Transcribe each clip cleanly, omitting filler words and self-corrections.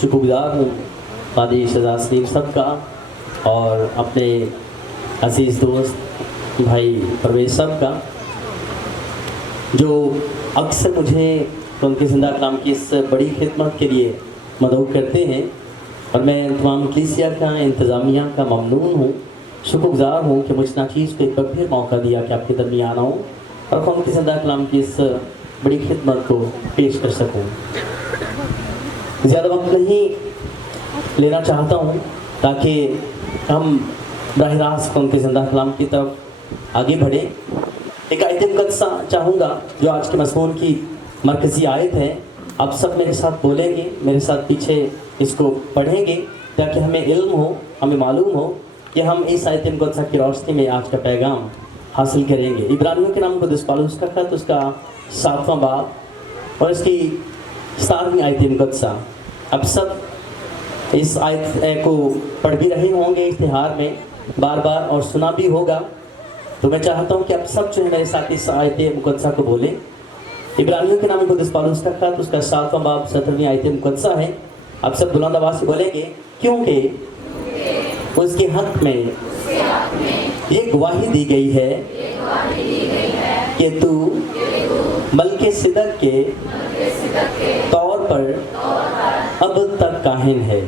शुक्रगुजार हूँ कादी शहजाद सलीम साहब का और अपने अजीज़ दोस्त भाई परवेज़ साहब का, जो अक्सर मुझे उनके ज़िंदा कलाम की इस बड़ी खिदमत के लिए मदऊ करते हैं। और मैं तमाम कलीसिया का, इंतज़ामिया का ममनून हूँ, शुक्रगुजार हूँ कि मुझे नाचीज़ को एक बार फिर मौका दिया कि आपके दरमियान आऊँ और उनके ज़िंदा कलाम की इस बड़ी खिदमत को पेश कर सकूँ। ज़्यादा वक्त नहीं लेना चाहता हूँ ताकि हम बराह रास्त उनके ज़िंदा कलाम की तरफ आगे बढ़ें। एक आयत मुक़द्दसा चाहूँगा जो आज के मज़मून की मरकज़ी आयत है। आप सब मेरे साथ बोलेंगे, मेरे साथ पीछे इसको पढ़ेंगे ताकि हमें इल्म हो, हमें मालूम हो कि हम इस आयत मुक़द्दसा की रोशनी में आज का पैगाम हासिल करेंगे। इब्रानियों के नाम कुदस पालूस का खत, उसका 7वां बाब और इसकी 17वीं आयत मुक़द्दसा। अब सब इस आयत को पढ़ भी रहे होंगे इश्तिहार में बार बार और सुना भी होगा, तो मैं चाहता हूँ कि आप सब जो है मेरे साथ इस आयत मुक़द्दसा को बोलें। इब्रानियों के नाम कुदस पालूस का खत, उसका 7वां बाब 17वीं आयत मुक़द्दसा है। आप सब बुलंद आवाज़ से बोलेंगे, क्योंकि उसके हक़ में ये गवाही दी गई है कि तू मल्के सिदक के तौर पर अब तक काहिन है।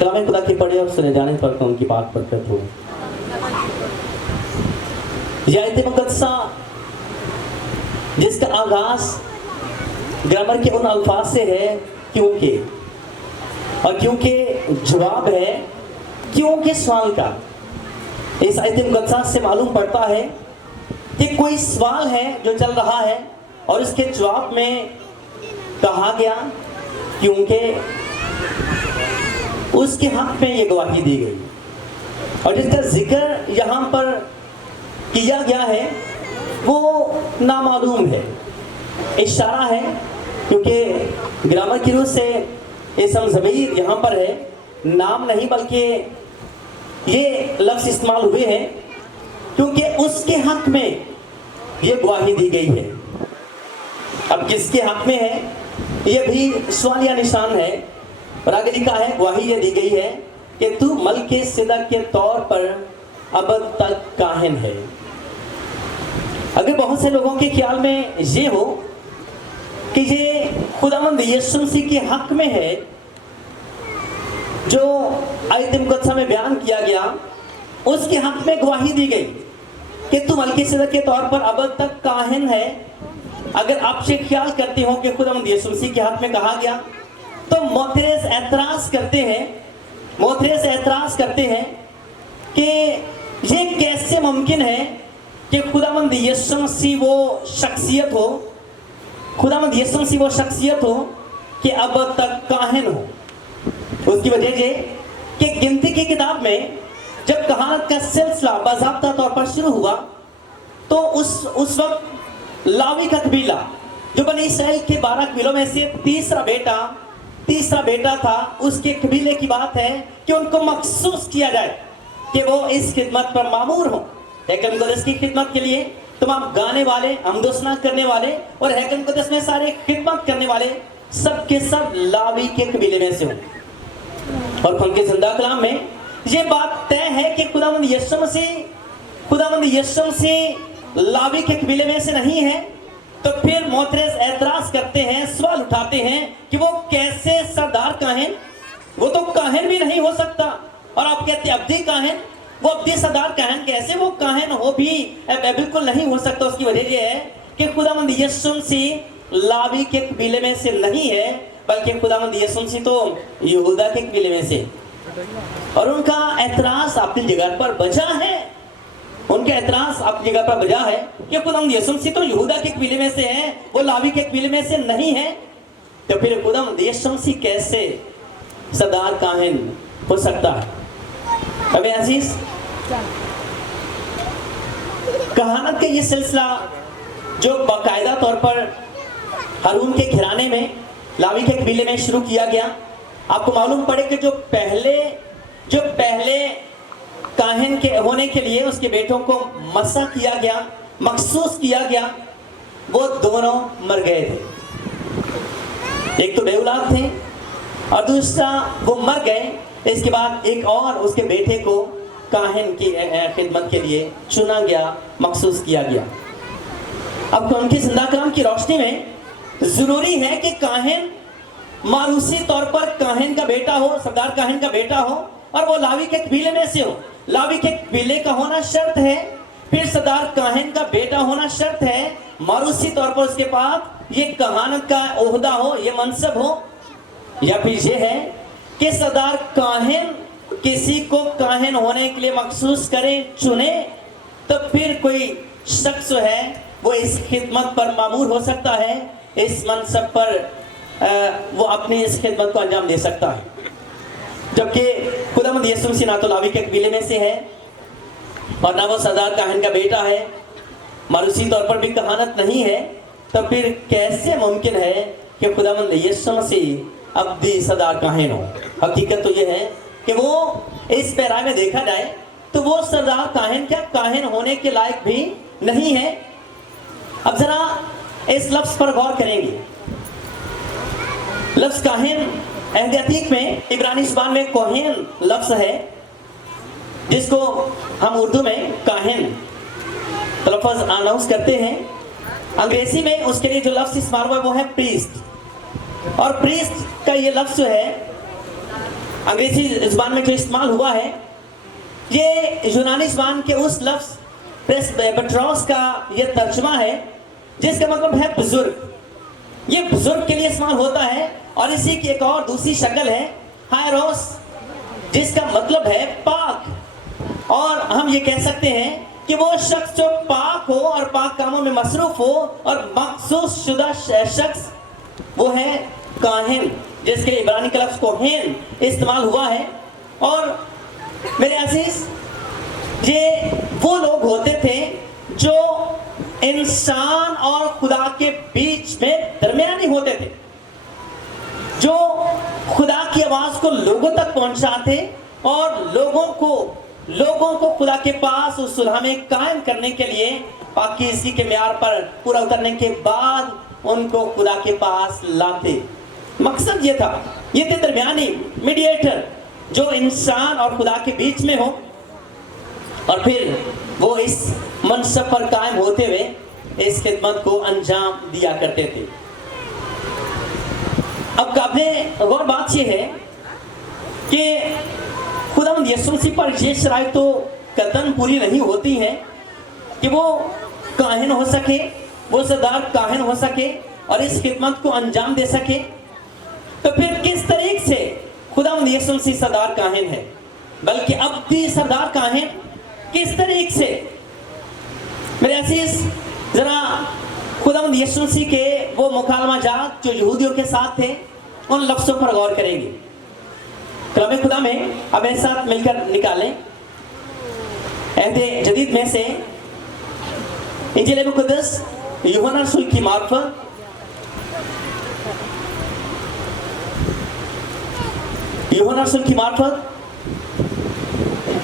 कलाम खुदा के पढ़े और सुने जाने पर उनकी बात बरकत हो। यह आयत मुक़द्दसा जिसका आगाज़ ग्रामर के उन अल्फाज से है क्योंकि, और क्योंकि जवाब है क्योंकि सवाल का। इस आयत मुक़द्दसा से मालूम पड़ता है कि कोई सवाल है जो चल रहा है और इसके जवाब में कहा गया क्योंकि उसके हक़ में ये गवाही दी गई। और जिसका जिक्र यहाँ पर किया गया है वो नामालूम है, इशारा है, क्योंकि ग्रामर की रूह से इसम ज़मीर यहाँ पर है, नाम नहीं बल्कि ये लफ्ज़ इस्तेमाल हुए हैं क्योंकि उसके हक़ में ये गवाही दी गई है। अब किसके हक़ में है ये भी सवालिया निशान है। और आगे लिखा है गवाही ये दी गई है कि तू मल्के सिदक के तौर पर अब तक काहिन है। अगर बहुत से लोगों के ख्याल में ये हो कि ये खुदावंद यीशु मसीह के हक़ में है जो आयत मुक़द्दसा में बयान किया गया, उसके हक़ में गवाही दी गई कि तू मल्के सिदक के तौर पर अब तक काहिन है। अगर आपसे ख्याल करते हो कि खुदावंद यीशु मसीह के हक़ में कहा गया तो मोतरेज़ एतराज़ करते हैं कि ये कैसे मुमकिन है कि खुदावंद यीशु मसीह वो शख्सियत हो, खुदावंद यीशु मसीह वो शख्सियत हो कि अब तक काहिन हो। उसकी वजह ये कि गिनती की किताब में जब कहानत का सिलसिला बाज़ाब्ता तौर पर शुरू हुआ तो उस वक्त लावी का कबीला जो बनी इसराइल के 12 कबीलों में से तीसरा बेटा था, उसके कबीले की बात है कि उनको मखसूस किया जाए कि वो इस खिदमत पर मामूर हो। हैकल मुक़द्दस की खिदमत के लिए तमाम गाने वाले, हम्दोसना करने वाले और हैकल मुक़द्दस में सारे खिदमत करने वाले सब के सब लावी के कबीले में से हों। और उनके ज़िंदा कलाम में ये बात तय है कि खुदावंद यीशु मसीह लावी के कबीले में से नहीं है। तो फिर मोतरेज़ एतराज़ करते हैं, सवाल उठाते हैं कि वो कैसे सरदार काहिन, वो तो काहिन भी नहीं हो सकता। और आप कहते हैं अब्दी काहिन, वो अब्दी सरदार काहिन कैसे वो काहिन हो भी बिल्कुल नहीं हो सकता। उसकी वजह यह है कि खुदावंद यीशु मसीह लावी के कबीले में से नहीं है बल्कि खुदावंद यीशु मसीह तो यहूदा के कबीले में से। और उनका एतराज़ अपनी जगह पर बजा है, उनके एतराज़ अपनी जगह पर बजा है कि खुदावंद यीशु मसीह तो यहूदा के कबीले में से है, वो लावी के कबीले में से नहीं है। तो फिर खुदावंद यीशु मसीह कैसे सरदार काहिन हो सकता है? अबे अजीज, कहानत का ये सिलसिला जो बाकायदा तौर पर हारून के घराने में, लावी के कबीले में शुरू किया गया, आपको मालूम पड़े कि जो पहले काहिन के होने के लिए उसके बेटों को मसा किया गया, मखसूस किया गया, वो दोनों मर गए थे। एक तो बेऔलाद थे और दूसरा वो मर गए, इसके बाद एक और उसके बेटे को काहिन की खिदमत के लिए चुना गया, मखसूस किया गया। अब उनकी जिंदा कलाम की रोशनी में जरूरी है कि काहिन मारूसी तौर पर काहिन का बेटा हो, सरदार काहिन का बेटा हो, और वो लावी के कबीले में से हो। लावी के कबीले का होना शर्त है, फिर सरदार काहिन का बेटा होना शर्त है, मारूसी तौर पर उसके पास ये कहानत का ओहदा हो, ये मनसब हो, या फिर ये है कि सरदार काहिन किसी को काहिन होने के लिए मखसूस करे, चुने, तो फिर कोई शख्स है वो इस खिदमत पर मामूर हो सकता है, इस मनसब पर वो अपनी इस खिदमत को अंजाम दे सकता है। जबकि खुदावंद यीशु मसीह ना तो लावी के कबीले में से है और ना वो सरदार काहिन का बेटा है, मारूसी तौर पर भी कहानत नहीं है, तो फिर कैसे मुमकिन है कि खुदावंद यीशु मसीह अब्दी सरदार काहिन हो। हकीकत तो ये है कि वो इस पैरा में देखा जाए तो वो सरदार काहिन क्या काहिन होने के लायक भी नहीं है। अब जरा इस लफ्ज पर गौर करेंगे। लफ्ज काहिन अहद अतीक में इब्रानी ज़बान में कोहेन लफ्ज है, जिसको हम उर्दू में काहिन लफ्ज अनाउंस करते हैं। अंग्रेजी में उसके लिए जो लफ्ज इस्तेमाल हुआ वो है प्रीस्ट, और प्रीस्ट का ये लफ्ज है अंग्रेजी ज़बान में जो इस्तेमाल हुआ है, ये यूनानी ज़बान के उस लफ्ज प्रेस्बिटरोस का ये तर्जमा है, जिसका मतलब है बुजुर्ग। ये बुजुर्ग के लिए इस्तेमाल होता है। और इसी की एक और दूसरी शक्ल है हायरोस, जिसका मतलब है पाक। और हम ये कह सकते हैं कि वो शख्स जो पाक हो और पाक कामों में मसरूफ हो और मखसूस शुदा शख्स, वो है काहिन, जिसके लिए इब्रानी का लफ्ज कोहेन इस्तेमाल हुआ है। और मेरे अजीज, ये वो लोग होते थे जो इंसान और खुदा के बीच में दरमियानी होते थे, जो खुदा की आवाज को लोगों तक पहुंचाते और लोगों को खुदा के पास उस सुलह में कायम करने के लिए पाकीज़गी के म्यार पर पूरा उतरने के बाद उनको खुदा के पास लाते। मकसद ये था, ये थे दरमियानी मीडिएटर जो इंसान और खुदा के बीच में हो, और फिर वो इस मनसब पर कायम होते हुए इस खिदमत को अंजाम दिया करते थे। अब काबिले गौर बात यह है कि खुदावंद यीशु मसीह पर ये शराइत तो कतन पूरी नहीं होती हैं कि वो काहिन हो सके, वो सरदार काहिन हो सके और इस खिदमत को अंजाम दे सके। तो फिर किस तरीके से खुदावंद यीशु मसीह सरदार काहिन है, बल्कि अब भी सरदार काहिन किस तरीके से? मेरे अजीज, जरा खुदावंद यीशु मसीह के वो मुकालमा जात जो यहूदियों के साथ थे, उन लफ्ज़ों पर गौर करेंगे। कलाम खुदा में अब एक साथ मिलकर निकालें अहद जदीद में से इंजील मुक़द्दस यूहन्ना रसूल की मार्फत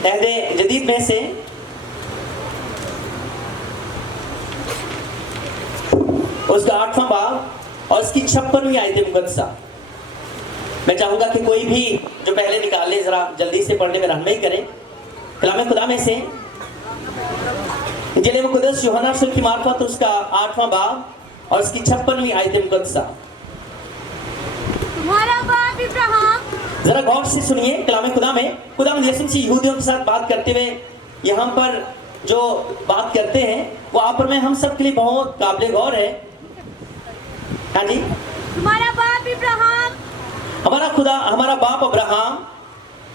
अहद जदीद में से उसका 8वां बाब और उसकी 56वीं आयत मुक़द्दसा। मैं चाहूंगा कि कोई भी जो पहले निकाले जरा जल्दी से पढ़ने में रहनुमाई करें। कलाम खुदा में से इंजील मुक़द्दस यूहन्ना रसूल की मार्फत उसका 8वां बाब और उसकी 56वीं आयत मुक़द्दसा। तुम्हारा बाप इब्राहिम, जरा गौर से सुनिए। कलाम खुदा में खुदावंद यीशु मसीह यहूदियों के साथ बात करते हुए यहाँ पर जो बात करते हैं वो आप में हम सब के लिए बहुत काबिल गौर है। हाँ जी, तुम्हारा बाप इब्राहिम, हमारा खुदा, हमारा बाप अब्राहम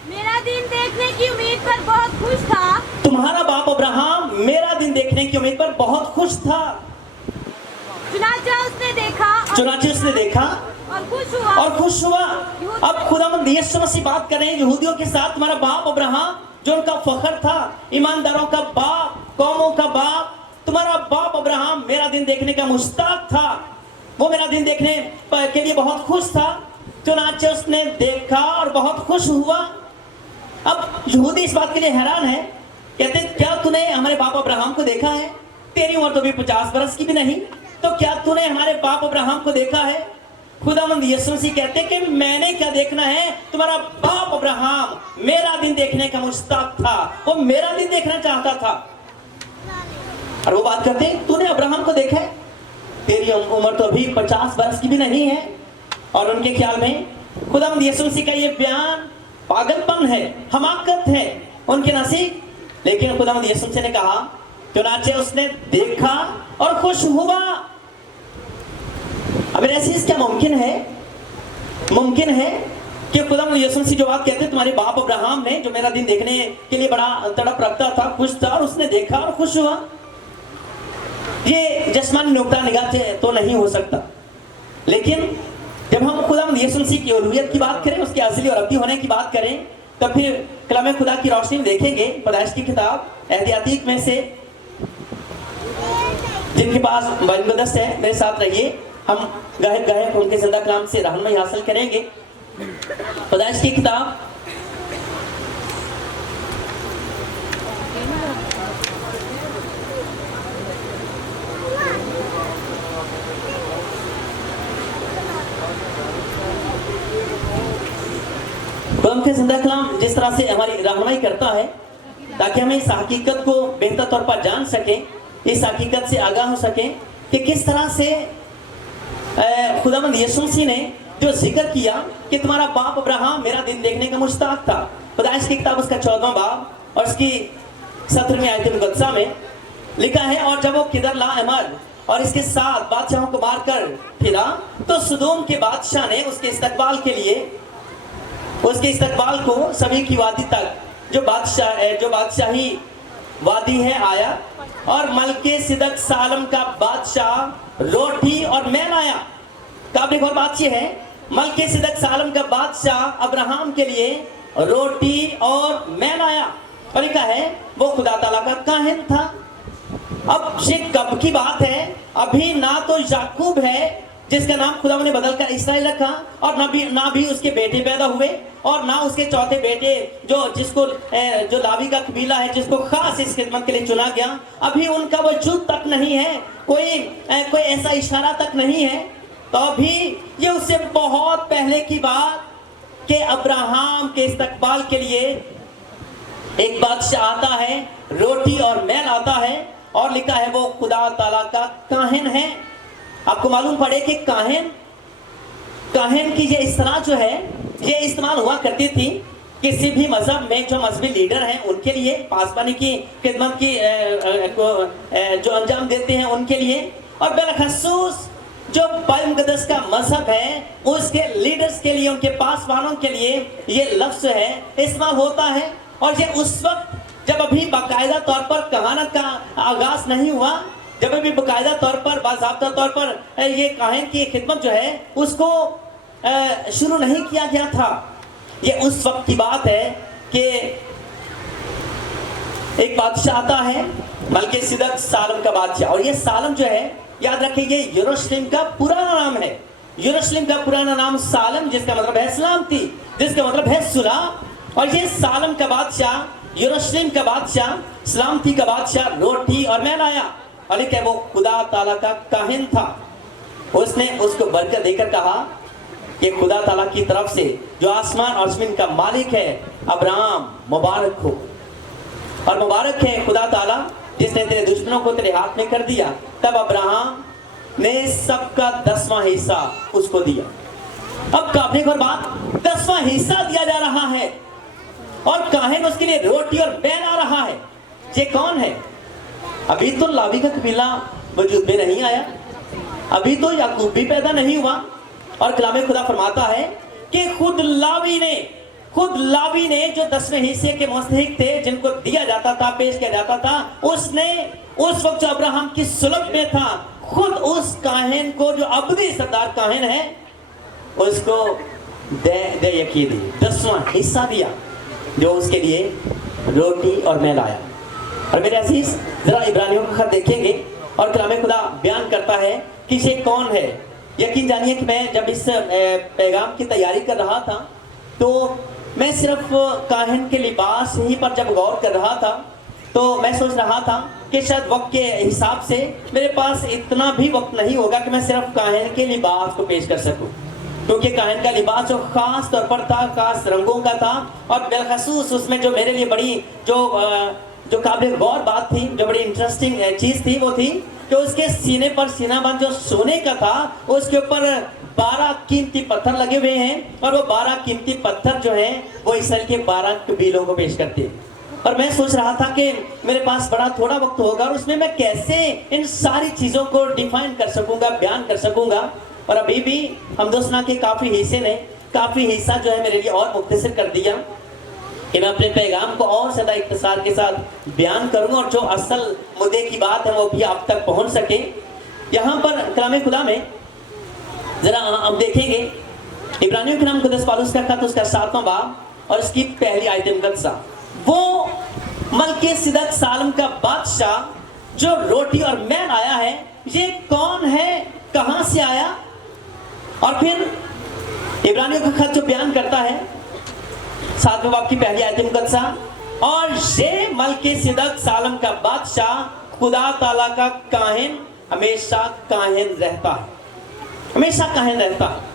मेरा दिन देखने की उम्मीद पर बहुत खुश था। तुम्हारा बाप अब्राहम मेरा दिन देखने की उम्मीद पर बहुत खुश था। चुनाचे उसने देखा और खुश हुआ। अब खुदावंद यीशु मसीह बात कर रहे हैं यहूदियों के साथ। तुम्हारा बाप अब्राहम जो उनका फखर था, ईमानदारों का बाप, कौमों का बाप, तुम्हारा बाप अब्राहम मेरा दिन देखने का मुश्ताक था। वो मेरा दिन देखने के लिए बहुत खुश था। चुनाचे उसने देखा और बहुत खुश हुआ। अब यहूदी इस बात के लिए हैरान है, कहते क्या तूने हमारे बाप अब्राहम को देखा है? तेरी उम्र तो भी 50 बरस की भी नहीं, तो क्या तूने हमारे बाप अब्राहम को देखा है? खुदावंद यीशु मसीह कहते हैं कि मैंने क्या देखना है, तुम्हारा बाप अब्राहम मेरा दिन देखने का मुश्ताक था, वो मेरा दिन देखना चाहता था। और वो बात करते हैं, तूने अब्राहम को देखा है, तेरी उम्र तो अभी 50 वर्ष की भी नहीं है। और उनके ख्याल में खुदावंद यीशु मसीह का ये बयान पागलपन है, हमाकत है उनके नसीब। लेकिन खुदावंद यीशु मसीह ने कहा, चुनाचे उसने देखा और खुश हुआ। अब ऐसी क्या मुमकिन है? मुमकिन है कि खुदावंद यीशु मसीह जो बात कहते हैं, तुम्हारे बाप अब्राहम ने जो मेरा दिन देखने के लिए बड़ा तड़प रखता था, खुश था, और उसने देखा और खुश हुआ। ये जिस्मानी नुक्ता निगाह से तो नहीं हो सकता। लेकिन जब हम खुदावंद यीशु मसीह की उलूहियत की बात करें, उसके असली और अब्दी होने की बात करें, तब फिर कलाम खुदा की रोशनी में देखेंगे। पैदाइश की किताब अहद अतीक में से, जिनके पास बाइबल मुक़द्दस है मेरे साथ रहिए, हम गायक उनके जिंदा कलाम से रहनुमाई हासिल करेंगे। पैदाइश की किताब के जिंदा कलाम जिस तरह से हमारी रहनुमाई करता है, ताकि हम इस हकीकत को बेहतर तौर पर जान सकें, इस हकीकत से आगाह हो सकें कि किस तरह से खुदावंद यीशु मसीह ने जो जिक्र किया कि तुम्हारा बाप अब्राहम मेरा दिन देखने का मुश्ताक था। पैदाइश की किताब उसका 14वां बाब और उसकी 17वीं आयत मुक़द्दसा में लिखा है, और जब वो किदरलाओमेर और इसके 7 बादशाहों को मारकर फिरा, तो सदोम के बादशाह ने उसके इस्तकबाल को सभी की वादी तक जो बादशाही वादी है आया, और मलके सिदक सालम का बादशाह रोटी और मैन आया। काबिल गौर बात यह है, मलके सिदक सालम का बादशाह अब्राहम के लिए रोटी और मैन आया, और लिखा है वो खुदा ताला का काहिन था। अब ये कब की बात है? अभी ना तो याकूब है जिसका नाम खुदा ने बदलकर इसराइल रखा, और ना भी उसके बेटे पैदा हुए, और ना उसके चौथे बेटे जो लावी का कबीला है, जिसको खास इस खिदमत के लिए चुना गया, अभी उनका वजूद तक नहीं है, कोई ऐसा इशारा तक नहीं है। तो अभी ये उससे बहुत पहले की बात कि अब्राहम के इस्तकबाल के लिए एक बादशाह आता है, रोटी और मैन आता है, और लिखा है वो खुदा ताला का काहिन है। आपको मालूम पड़े कि काहिन की ये इस्तेलाह जो है, ये इस्तेमाल हुआ करती थी किसी भी मजहब में जो मजहबी लीडर हैं उनके लिए, पासबानी की खिदमत की जो अंजाम देते हैं उनके लिए, और बिलखसूस जो बाइबल मुक़द्दस का मजहब है उसके लीडर्स के लिए, उनके पासबानों के लिए ये लफ्ज़ है इस्तेमाल होता है। और ये उस वक्त जब अभी बाकायदा तौर पर कहानत का आगाज नहीं हुआ, जब अभी बाकायदा तौर पर बाज़ाब्ता तौर पर ये काहिन की खिदमत जो है उसको शुरू नहीं किया गया था। ये उस वक्त की बात है कि एक बादशाह आता है, मलके सिदक सालम का बादशाह, और ये सालम जो है याद रखिए ये यरूशलेम का पुराना नाम है। यरूशलेम का पुराना नाम सालम, जिसका मतलब है सलामती, जिसका मतलब है सुलह। और ये सालम का बादशाह, यरूशलेम का बादशाह, सलामती का बादशाह, रोटी और मैन आया, और एक वो खुदा ताला का काहिन था। उसने उसको बरकत देकर कहा कि खुदा ताला की तरफ से जो आसमान और जमीन का मालिक है, अब्राहम मुबारक हो, और मुबारक है खुदा ताला जिसने तेरे दुश्मनों को तेरे हाथ में कर दिया। तब अब्राहम ने सबका 10वां हिस्सा उसको दिया। अब काफी और बात, 10वां हिस्सा दिया जा रहा है, और काहिन उसके लिए रोटी और बैन आ रहा है। ये कौन है? अभी तो लावी का कबीला वजूद में नहीं आया, अभी तो याकूब भी पैदा नहीं हुआ, और कलाम खुदा फरमाता है कि खुद लावी ने जो 10वें हिस्से के मुस्तहिक थे, जिनको दिया जाता था, पेश किया जाता था, उसने उस वक्त जो अब्राहम की सुलह में था, खुद उस काहिन को जो अबदी सरदार काहिन है उसको दे यकीन 10वां हिस्सा दिया, जो उसके लिए रोटी और मैन लाया। और मेरे अजीज जरा इब्रानियों का खत देखेंगे, और कलाम खुदा बयान करता है कि ये कौन है। यकीन जानिए कि मैं जब इस पैगाम की तैयारी कर रहा था तो मैं सिर्फ काहिन के लिबास ही पर जब गौर कर रहा था, तो मैं सोच रहा था कि शायद वक्त के हिसाब से मेरे पास इतना भी वक्त नहीं होगा कि मैं सिर्फ काहिन के लिबास को पेश कर सकूं। क्योंकि काहिन का लिबास जो खास तौर पर था, खास रंगों का था, और बिलखसूस उसमें जो मेरे लिए बड़ी जो काबिल गौर बात थी, जो बड़ी इंटरेस्टिंग चीज थी, वो थी कि उसके सीने पर सीनाबंद जो सोने का था, उसके ऊपर 12 कीमती पत्थर लगे हुए हैं, और वो 12 कीमती पत्थर जो हैं वो इसराइल के 12 कबीलों को पेश करते हैं। और मैं सोच रहा था कि मेरे पास बड़ा थोड़ा वक्त होगा और उसमें मैं कैसे इन सारी चीजों को डिफाइन कर सकूंगा, बयान कर सकूंगा। और अभी भी हमदोसना के काफी हिस्से ने काफी हिस्सा जो है मेरे लिए और मुख्तसर कर दिया कि मैं अपने पैगाम को और ज्यादा इख्तिसार के साथ बयान करूंगा और जो असल मुद्दे की बात है वो भी आप तक पहुंच सके। यहाँ पर कलाम खुदा में जरा हम देखेंगे इब्रानियों के नाम कुदस पालूस का खत, उसका 7वां बाब और इसकी पहली आयत मुकद्दसा। वो मलके सिदक सालम का बादशाह जो रोटी और मैन आया है, ये कौन है, कहां से आया? और फिर इब्रानियों का खत जो बयान करता है 7वें बाब की पहली आयत मुकद्दसा, और ये मलके सिदक सालम का बादशाह खुदा ताला का काहिन हमेशा काहिन रहता है, हमेशा काहिन रहता है।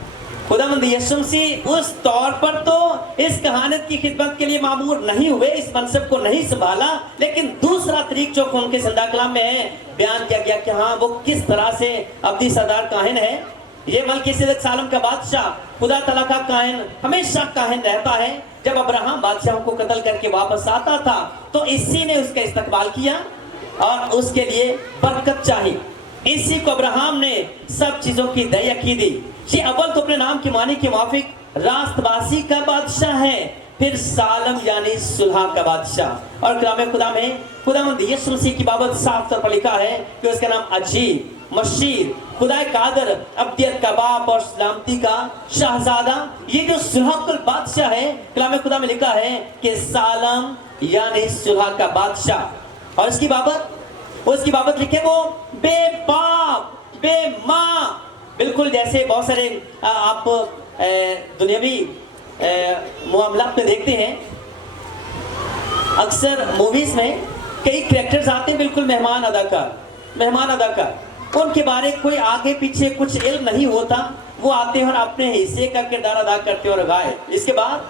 खुदावंद यीशु मसीह उस तौर पर तो इस कहानत की खिदमत के लिए मामूर नहीं हुए, इस मनसब को नहीं संभाला, लेकिन दूसरा तरीक जो उनके ज़िंदा कलाम में है बयान किया गया कि हाँ वो किस तरह से अब्दी सरदार काहिन है। ये मलकी सिदक सालम का बादशाह खुदा तआला का काहिन हमेशा काहिन रहता है। जब अब्राहम बादशाह को कत्ल करके वापस आता था तो इसी ने उसका इस्तकबाल किया और उसके लिए बरकत चाहिए। इसी को अब्राहम ने सब चीजों की दया की दी। ये अव्वल तो अपने नाम की मानी के मुआफिक रास्तबासी का बादशाह है, फिर सालम यानी सुलह का बादशाह। और कलाम खुदा में खुदावंद यीशु मसीह की बाबत साफ तौर पर लिखा है कि उसका नाम अजीब, मशीर, खुदा कादर, अब्दियत का बाप और सलामती का शहजादा। ये जो सुलहकुल बादशाह है, कलाम खुदा में लिखा है कि सालम यानी सुलह का बादशाह। और उसकी बाबत लिखे वो बेबाप बेमां, बिल्कुल जैसे बहुत सारे आप दुनियावी मामलात में देखते हैं। अक्सर मूवीज में कई कैरेक्टर्स आते हैं, बिल्कुल मेहमान अदाकार, उनके बारे कोई आगे पीछे कुछ इल्म नहीं होता, वो आते हैं और अपने हिस्से का किरदार अदा करते हैं और गाए, इसके बाद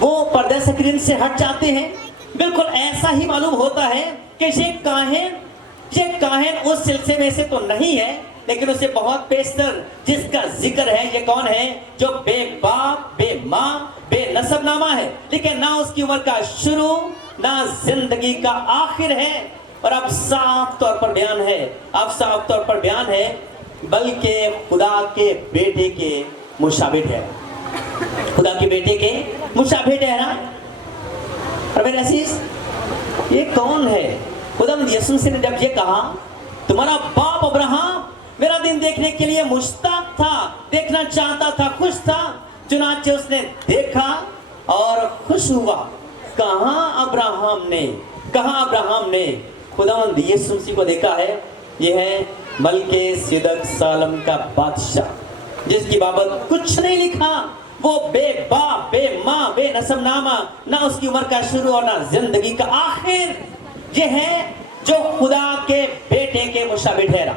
वो पर्दे स्क्रीन से हट जाते हैं। बिल्कुल ऐसा ही मालूम होता है कि ये काहिन उस सिलसिले में से तो नहीं है, लेकिन उसे बहुत बेहतर जिसका जिक्र है, ये कौन है? जो बेबाप बेमां बेनसब नामा है, लेकिन ना उसकी उम्र का शुरू ना जिंदगी का आखिर है। और अब साफ तौर पर बयान है, बल्कि खुदा के बेटे के मुशाबे है, खुदा के बेटे के मुशाबे ठहरा। और मेरे अजीज, ये कौन है? खुदावंद यीशु मसीह ने जब ये कहा, तुम्हारा बाप अब्राहम मेरा दिन देखने के लिए मुश्ताक था, देखना चाहता था, खुश था, चुनांचे उसने देखा और खुश हुआ। कहां अब्राहम ने खुदावंद यीशु मसीह को देखा है? यह है मलके सिदक सालम का बादशाह, जिसकी बाबत कुछ नहीं लिखा। वो बेबाप बेमां बेनसब नामा, ना उसकी उम्र का शुरू और ना जिंदगी का आखिर। ये है जो खुदा के बेटे के मुशाबे ठहरा।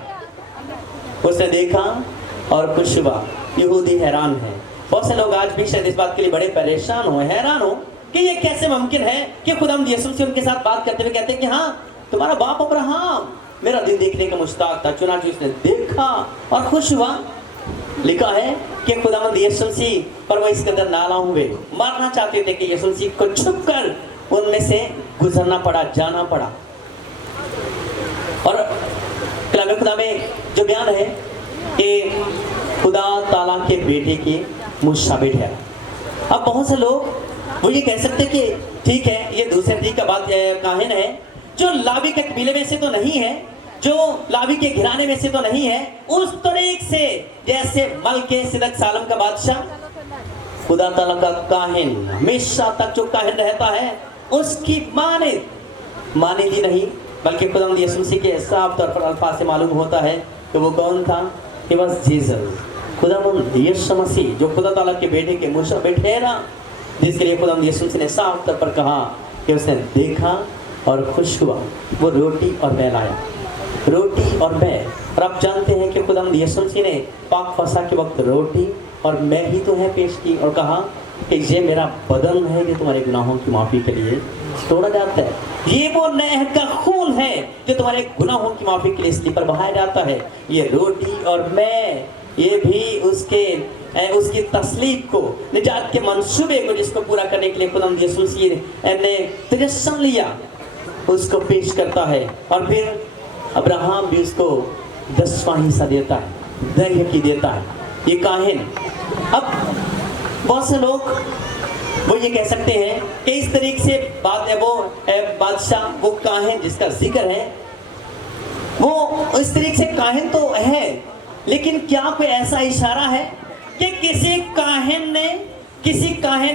उसने देखा और खुश हुआ। यहूदी हैरान है। बहुत से लोग आज भी शायद इस बात के लिए बड़े परेशान हो, हैरान हो कि ये कैसे मुमकिन है कि खुदावंद यीशु मसीह उनके साथ बात करते हुए कहते हैं कि हाँ, तुम्हारा बाप अब्राहम मेरा दिन देखने का मुश्ताक था, चुनांचे उसने देखा और खुश हुआ। लिखा है कि खुदावंद यीशु मसीह पर वो इस कदर नाला हुए, मारना चाहते थे कि यीशु मसीह को छुप कर उनमें से गुजरना पड़ा, जाना पड़ा। और कलाम खुदा में जो बयान है कि खुदा ताला के बेटे के मुशाबे है। अब बहुत से लोग वो ये कह सकते कि ठीक है, ये दूसरे तरीके का बात काहिन है, जो लावी के कबीले में से तो नहीं है, जो लावी के घराने में से तो नहीं है, उस तरीके से जैसे मलके सिदक सालम का बादशाह खुदा ताला का काहिन हमेशा तक जो काहिन रहता है, उसकी माने नहीं, बल्कि खुदावंद यीशु मसीह के साफ तौर पर अल्फाज से मालूम होता है कि वो कौन था? कि बस जीसस, खुदावंद यीशु मसीह जो खुदा ताला के बेटे के मुशाबे ठहरा, जिसके लिए खुदावंद यीशु मसीह ने साफ तौर पर कहा कि उसने देखा और खुश हुआ। वो रोटी और मैल आया, रोटी और मैल। और आप जानते हैं कि खुदावंद यीशु मसीह ने पाक फसा के वक्त रोटी और मैं ही तो है पेश की और कहा कि ये मेरा बदन है जो तुम्हारे गुनाहों की माफ़ी के लिए तोड़ा जाता है, ये वो नहर का खून है जो तुम्हारे गुनाहों की माफ़ी के लिए इसलिए पर बहाया जाता है, ये रोटी और मैं ये भी उसकी तस्लीब को, निजात के मंसूबे को जिसको पूरा करने के लिए खुदावंद यीशु मसीह ने तजस्सुम लिया उसको पेश करता है। और फिर अब्राहम भी उसको 10वां हिस्सा देता है, धैर्य की देता है। ये काहिन, अब बहुत से लोग वो ये कह सकते हैं कि इस तरीके से बात है, वो बादशाह, वो काहिन जिसका जिक्र है, वो इस तरीके से काहिन तो है, लेकिन क्या कोई ऐसा इशारा है कि किसी काहिन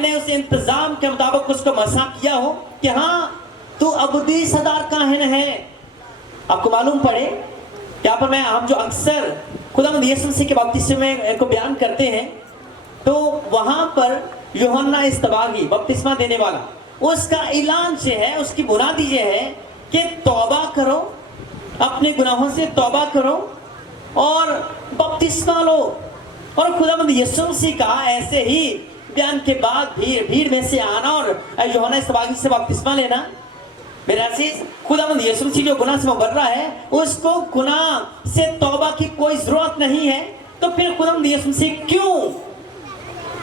ने उस इंतजाम के मुताबिक उसको मसा किया हो कि हाँ तू अबदी सदार काहिन है। आपको मालूम पड़े यहाँ पर हम जो अक्सर खुदावंद यीशु मसीह के बपतिस्मे में को बयान करते हैं, तो वहां पर यूहन्ना इस्तबागी बपतिस्मा देने वाला, उसका ऐलान ये है, उसकी बुनियादी ये है कि तौबा करो, अपने गुनाहों से तौबा करो और बपतिस्मा लो। और खुदावंद यीशु मसीह का ऐसे ही बयान के बाद भीड़ में से आना और यूहन्ना इस्तबागी से बपतिस्मा लेना, मेरा अजीज, खुदावंद यीशु मसीह जो गुनाह से उबर रहा है उसको गुनाह से तौबा की कोई जरूरत नहीं है, तो फिर खुदावंद यीशु मसीह क्यों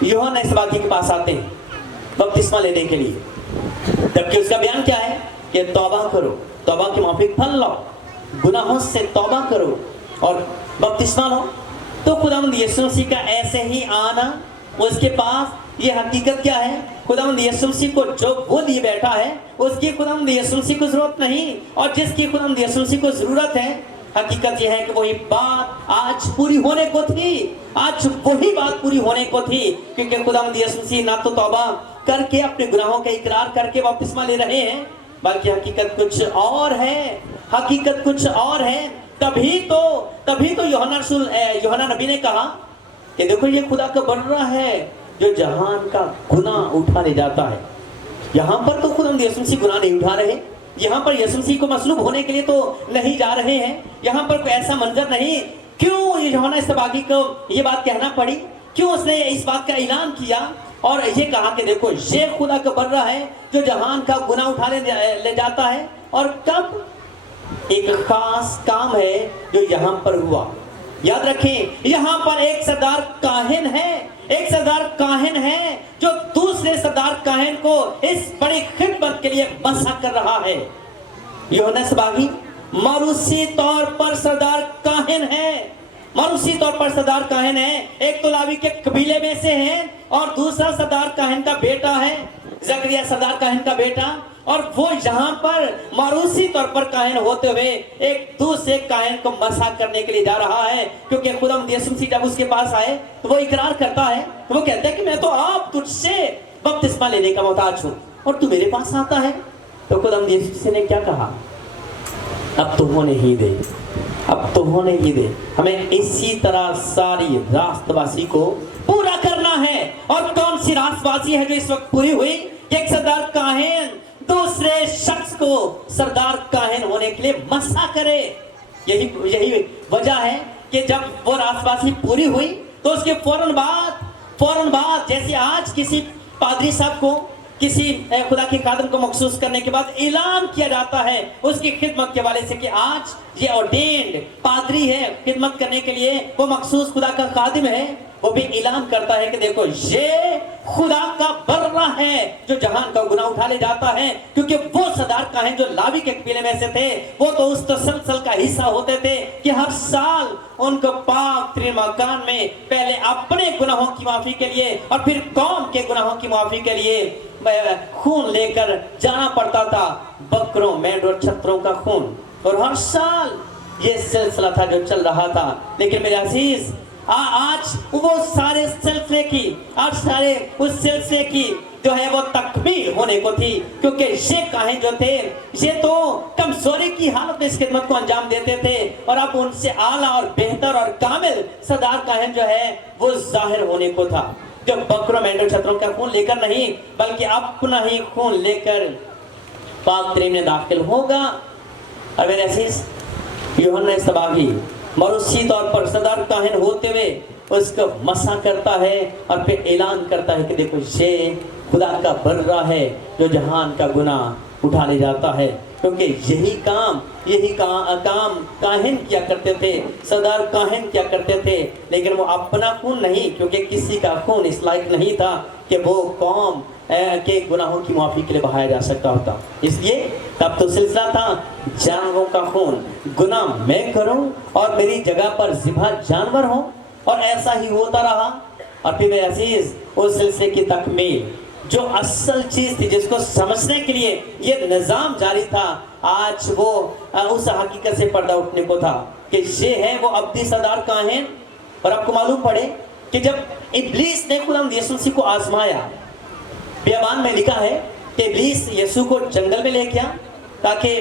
यूहन्ना इस्तबागी के पास आते हैं बपतिस्मा लेने के लिए? जबकि उसका बयान क्या है कि तौबा करो, तौबा की माफी फल लो, गुनाहों से तौबा करो और बपतिस्मा लो। तो खुदावंद यीशु मसीह का ऐसे ही आना, उसके पास ये हकीकत क्या है, खुदावंद यीशु मसीह को जो वो लिए बैठा है उसकी खुदावंद यीशु मसीह को जरूरत नहीं, और जिसकी खुदावंद यीशु मसीह को जरूरत है, हकीकत यह है कि वही बात आज पूरी होने को थी, आज वही बात पूरी होने को थी, क्योंकि खुदावंद यीशु मसीह ना तो तौबा करके अपने गुनाहों का इकरार करके बपतिस्मा ले रहे हैं, बल्कि हकीकत कुछ और है, हकीकत कुछ और है। तभी तो यूहन्ना नबी ने कहा कि देखो ये खुदा का बर्रा है जो जहान का गुनाह उठा ले जाता है। यहाँ पर तो खुदावंद यीशु मसीह गुनाह नहीं उठा रहे, यहाँ पर यीशु मसीह को मसलूब होने के लिए तो नहीं जा रहे हैं, यहाँ पर कोई ऐसा मंजर नहीं। क्यों यूहन्ना इस्तबागी को ये बात कहना पड़ी, क्यों उसने इस बात का ऐलान किया और ये कहा कि देखो ये खुदा का बर्रा है जो जहान का गुनाह उठा ले जाता है। और कब? एक खास काम है जो यहाँ पर हुआ। याद रखें, यहाँ पर एक सरदार काहिन है, एक सरदार काहिन है जो दूसरे सरदार काहिन को इस बड़ी खिदमत के लिए मसा कर रहा है। यूहन्ना इस्तबागी मारूसी तौर पर सरदार काहिन है, मारूसी तौर पर सरदार काहिन है। एक तो लावी के कबीले में से है और दूसरा सरदार काहिन का बेटा है, जकरिया सरदार काहिन का बेटा, और वो यहाँ पर मारूसी तौर पर काहिन होते हुए एक दूसरे काहिन को मसा करने के लिए जा रहा है, क्योंकि खुदावंद यीशु मसीह जब उसके पास आए तो वो इकरार करता है, तो वो कहता है कि मैं तो आप तुझसे बपतिस्मा लेने का मोहताज हूँ और तू मेरे पास आता है। तो खुदावंद यीशु मसीह ने क्या कहा? अब तो होने ही दे, अब तो होने ही दे, हमें इसी तरह सारी रास्तबाजी को पूरा करना है। और कौन सी रास्तबाजी है जो इस वक्त पूरी हुई? एक सरदार काहिन दूसरे शख्स को सरदार काहिन होने के लिए मसा करे। यही वजह है कि जब वो रास्तबाजी पूरी हुई तो उसके फौरन बाद जैसे आज किसी पादरी साहब को, किसी खुदा के खादम को मखसूस करने के बाद ऐलान किया जाता है उसकी खिदमत के वाले से कि आज ये ऑर्डेन्ड पादरी है, खिदमत करने के लिए वो मखसूस खुदा का खादिम है, वो भी ऐलान करता है कि देखो ये खुदा का बर्रा है जो जहान का गुनाह उठा ले जाता है। क्योंकि वो सरदार काहिन जो लावी के कबीले में से थे, वो तो उस तसलसल का हिस्सा होते थे कि हर साल उनको पाक तरीन मकान में पहले अपने गुनाहों की माफी के लिए और फिर कौम के गुनाहों की माफी के लिए खून लेकर जाना पड़ता था, बकरों, मेंढों, छत्रों का खून। और हर साल ये सिलसिला था जो चल रहा था। लेकिन मेरे अजीज, आज वो सारे सिलसिले की, आज सारे उस सिलसिले की जो है वो तकमील होने को थी, क्योंकि ये काहिन जो थे ये तो कमजोरी की हालत में इस खिदमत को अंजाम देते थे, और अब उनसे आला और बेहतर और कामिल सरदार काहिन जो है वो जाहिर होने को था, जो बकरों, मेंढों, छत्रों का खून लेकर नहीं बल्कि अपना ही खून लेकर पाक तरीन में दाखिल होगा। और मेरे अजीज, यूहन्ना इस्तबागी मरूसी तौर पर सरदार काहिन होते हुए उसको मसा करता है और फिर ऐलान करता है कि देखो ये खुदा का बर्रा है जो जहान का गुनाह उठा ले जाता है। क्योंकि यही काम काहिन किया करते थे, सरदार काहिन किया करते थे, लेकिन वो अपना खून नहीं, क्योंकि किसी का खून इस लायक नहीं था कि वो कौम के गुनाहों की माफ़ी के लिए बहाया जा सकता होता। इसलिए तब तो सिलसिला था जानवरों का खून, गुनाह मैं करूं और मेरी जगह पर ज़िबा जानवर हो, और ऐसा ही होता रहा। और फिर मेरे अजीज उस सिलसिले की तकमील जो असल चीज थी, जिसको समझने के लिए ये निज़ाम जारी था, आज वो उस हकीकत से पर्दा उठने को था कि ये है वो अब्दी सरदार काहिन। और आपको मालूम पड़े कि जब इब्लीस ने खुदा यीशु मसीह को आजमाया, बियाबान में लिखा है कि इब्लीस यीशु को जंगल में ले गया ताकि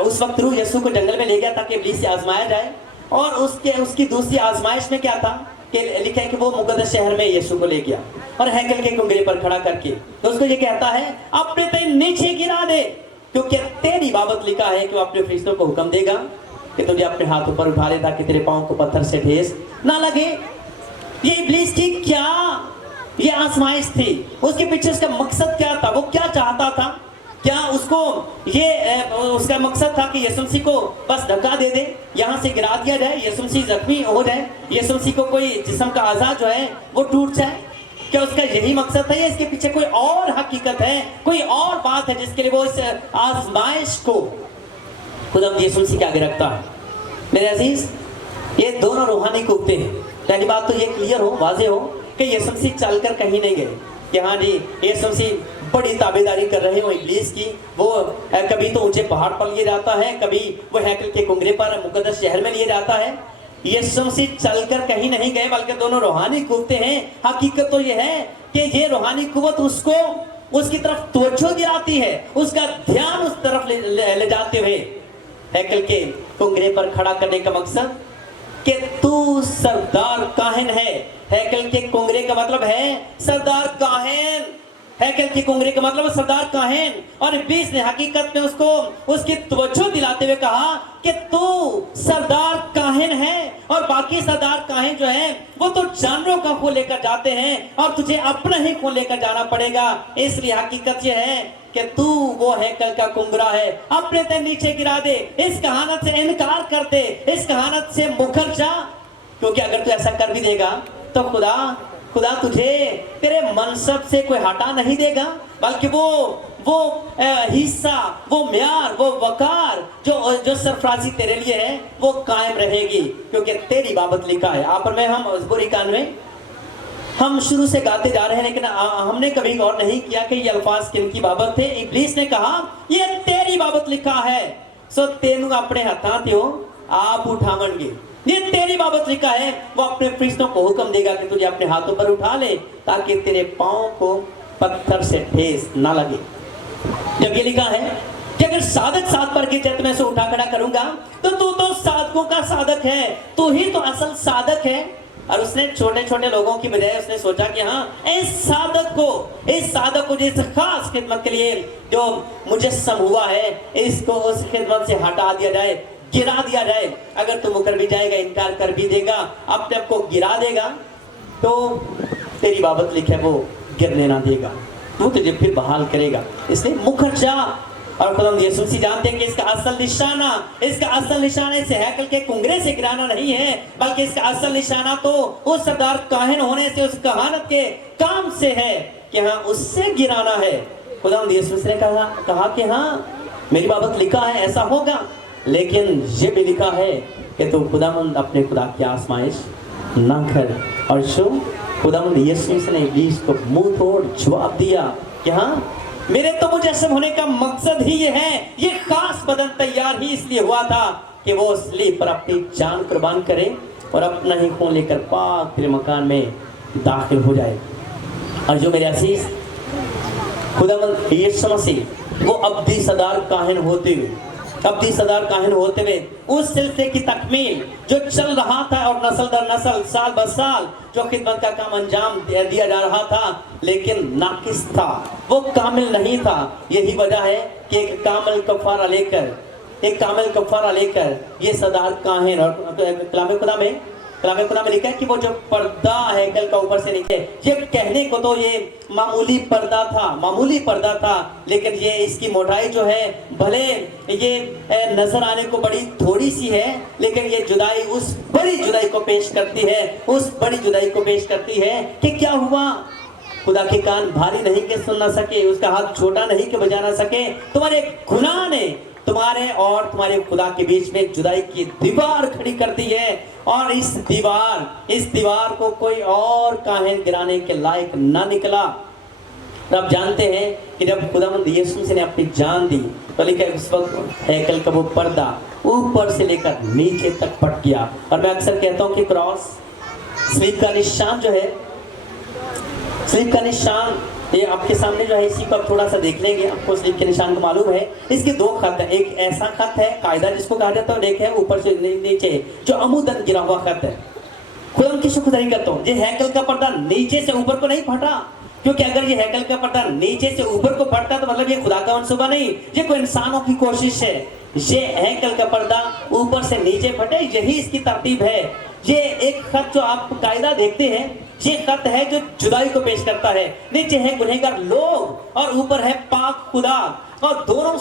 उस वक्त रूह यीशु को जंगल में ले गया ताकि इब्लीस से आजमाया जाए। और उसकी दूसरी आजमाइश में क्या था कि लिखा है कि वो मुकद्दस शहर में यीशु को ले गया और हैकल के कुंगरे पर खड़ा करके तो उसको ये कहता है अपने ते नीचे गिरा दे, क्योंकि तेरी बाबत लिखा है कि वो अपने फरिश्तों को हुक्म देगा कि तुझे अपने हाथों पर उठा ले ताकि तेरे पांव को पत्थर से ठेस ना लगे। ये इब्लीस की क्या ये आजमाइश थी, उसके पीछे उसका मकसद क्या था, वो क्या चाहता था? क्या उसको ये उसका मकसद था कि यीशु मसीह को बस धक्का दे दे, यहाँ से गिरा दिया जाए, यीशु मसीह जख्मी हो जाए, यीशु मसीह को कोई जिस्म का आज़ा जो है वो टूट जाए? क्या उसका यही मकसद है या इसके पीछे कोई और हकीकत है, कोई और बात है जिसके लिए वो इस आजमाइश को खुदा यीशु मसीह के आगे रखता है? मेरे अजीज, ये दोनों रूहानी कुत्ते हैं। पहली बात तो ये क्लियर हो, वाजे हो कि यीशु मसीह चलकर कहीं नहीं गए कि हाँ जी यीशु मसीह बड़ी ताबेदारी कर रहे हो इब्लीस की। वो कभी तो ऊंचे पहाड़ पर लिए जाता है, कभी वो हैकल के कुंगरे पर मुकद्दस शहर में लिए जाता है। यीशु मसीह चलकर कहीं नहीं गए, बल्कि दोनों रूहानी कुत्ते हैं। हकीकत तो ये है कि ये रूहानी कुव्वत उसको उसकी तरफ तवज्जो दिलाती है, उसका ध्यान उस तरफ ले जाते हुए हैकल के कुंगरे पर खड़ा करने का मकसद कि तू सरदार काहिन है। हैकल के कुंगरे का मतलब है सरदार काहिन, हैकल के कुंगरे का मतलब सरदार काहिन। और इब्लीस ने हकीकत में उसको उसकी तवज्जो दिलाते हुए कहा कि तू सरदार काहिन है, और बाकी सरदार काहिन जो है वो तो जानवरों का खून लेकर जाते हैं और तुझे अपना ही खून लेकर जाना पड़ेगा। इसलिए हकीकत ये है कि तू वो हैकल का कुंगरा है, अपने ते नीचे गिरा दे, इस कहानत से इनकार कर दे, इस कहानत से मुकर जा, क्योंकि अगर तू ऐसा कर भी देगा तो खुदा तुझे तेरे मनसब से कोई हटा नहीं देगा, बल्कि वो हिस्सा, वो म्यार, वो वकार जो सरफराजी तेरे लिए है वो कायम रहेगी, क्योंकि तेरी बाबत लिखा है। आप और मैं हम मजबूरी कान में हम शुरू से गाते जा रहे हैं, लेकिन हमने कभी गौर नहीं किया कि ये अल्फाज किन की बाबत थे। इब्लीस ने कहा ये तेरी बाबत लिखा है, सो तेनू अपने हाथां ते आप उठावणगे, ये तेरी बाबत लिखा है। वो अपने फरिश्तों को हुक्म देगा कि तुझे अपने हाथों पर उठा ले ताकि तेरे पांव को पत्थर से ठेस ना लगे। जब ये लिखा है कि अगर साधक साथ पर गिर जाए तो मैं उसे उठा खड़ा करूंगा, तो तू तो साधकों का साधक है, तू ही तो असल साधक है। और उसने छोटे छोटे लोगों की बजाय उसने सोचा कि हाँ इस साधक को जिस खास खिदमत के लिए जो मुजस्सम हुआ है, इसको उस खिदमत से हटा दिया जाए, गिरा दिया जाए। अगर तू मुकर भी जाएगा, इनकार कर भी देगा, अपने आप को गिरा देगा, तो तेरी बाबत लिखे वो गिरने ना देगा, वो तुझे फिर बहाल करेगा। इसलिए मुकर जा। और खुदा यीशु मसीह जानते हैं कि इसका असल निशाना इस हैकल के कुंगरे से गिराना नहीं है, बल्कि इसका असल निशाना तो उस सरदार काहिन होने से, उस कहानत के काम से है कि हाँ उससे गिराना है। खुदा यीशु मसीह ने कहा कि हाँ मेरी बाबत लिखा है ऐसा होगा, लेकिन ये भी लिखा है कि तू खुदावंद अपने खुदा की आजमाइश ना कर। और जो खुदावंद यीशु मसीह ने इब्लीस को मुंह तोड़ जवाब दिया कि हाँ मेरे तो मुजस्सम होने का मकसद ही ये है, ये खास बदन तैयार ही इसलिए हुआ था कि वो सलीब पर अपनी जान कुर्बान करे और अपना ही खून लेकर पाक तेरे मकान में दाखिल हो जाए। और जो मेरे अजीज खुदावंद यीशु मसीह वो अब्दी सरदार काहिन होते हुए उस सिलसिले की तकमील जो चल रहा था और नस्ल दर नस्ल साल ब साल जो खिदमत का काम अंजाम दिया जा रहा था, लेकिन नाकिस था, वो कामिल नहीं था। यही वजह है कि एक कामिल कफारा लेकर ये सरदार काहिन, और कलाम खुदा में कलाम खुदा में लिखा है कि वो जो पर्दा हैकल का ऊपर से नीचे, ये कहने को तो ये मामूली पर्दा था, लेकिन ये इसकी मोटाई जो है भले ये नजर आने को बड़ी थोड़ी सी है, लेकिन ये जुदाई उस बड़ी जुदाई को पेश करती है, उस बड़ी जुदाई को पेश करती है कि क्या हुआ, खुदा के कान भारी नहीं कि सुन ना सके, उसका हाथ छोटा नहीं कि बजा ना सके। तुम्हारे गुनाह ने तुम्हारे और तुम्हारे खुदा के बीच में जुदाई की दीवार खड़ी कर दी है, और इस दीवार को कोई और काहिन गिराने के लायक ना निकला। आप जानते हैं कि जब खुदावंद यीशु मसीह ने अपनी जान दी तो लिखा है उस वक्त हैकल का वो पर्दा ऊपर से लेकर नीचे तक फट गया। और मैं अक्सर कहता हूँ कि क्रॉस, स्लीप का निशान जो है, स्लीप का निशान ये आपके सामने जो है, इसी को आप थोड़ा सा देख लेंगे, आपको स्लीप के निशान को मालूम है। इसके दो खत है, एक ऐसा खत है कायदा जिसको कहा जाता है, और एक है ऊपर से नीचे जो अमूदन गिरा हुआ खत है। खुदा की शुक्रगुजारी करता हूँ, ये हैकल का पर्दा नीचे से ऊपर को नहीं फटा, क्योंकि अगर ये हैकल का पर्दा नीचे से ऊपर को फटता तो मतलब ये खुदा का मंसूबा नहीं, ये कोई इंसानों की कोशिश है। ये हैकल का पर्दा ऊपर से नीचे फटे, यही इसकी तरतीब है। ये एक खत जो आप कायदा देखते हैं, ये खत है जो जुदाई को पेश करता है। नीचे है गुनहगार लोग और ऊपर है पाक खुदा, और दोनों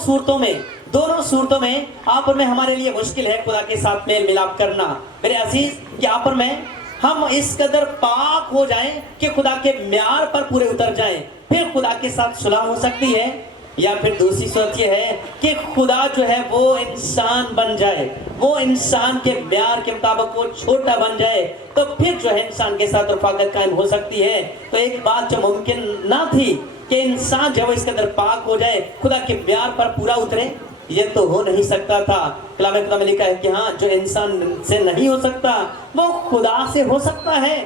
सूरतों में आप और में हमारे लिए मुश्किल है खुदा के साथ मेल मिलाप करना। मेरे अजीज, कि आप और में हम इस कदर पाक हो जाएं कि खुदा के म्यार पर पूरे उतर जाएं, फिर खुदा के साथ सुलह हो सकती है। या फिर दूसरी सोच ये है कि खुदा जो है वो इंसान बन जाए, वो इंसान के म्यार के मुताबिक वो छोटा बन जाए, तो फिर जो है इंसान के साथ रफाकत कायम हो सकती है। तो एक बात जो मुमकिन ना थी कि इंसान जब इस कदर पाक हो जाए, खुदा के म्यार पर पूरा उतरे, ये तो हो नहीं सकता था। कलाम खुदा में लिखा है कि हाँ, जो इंसान से नहीं हो सकता वो खुदा से हो सकता है।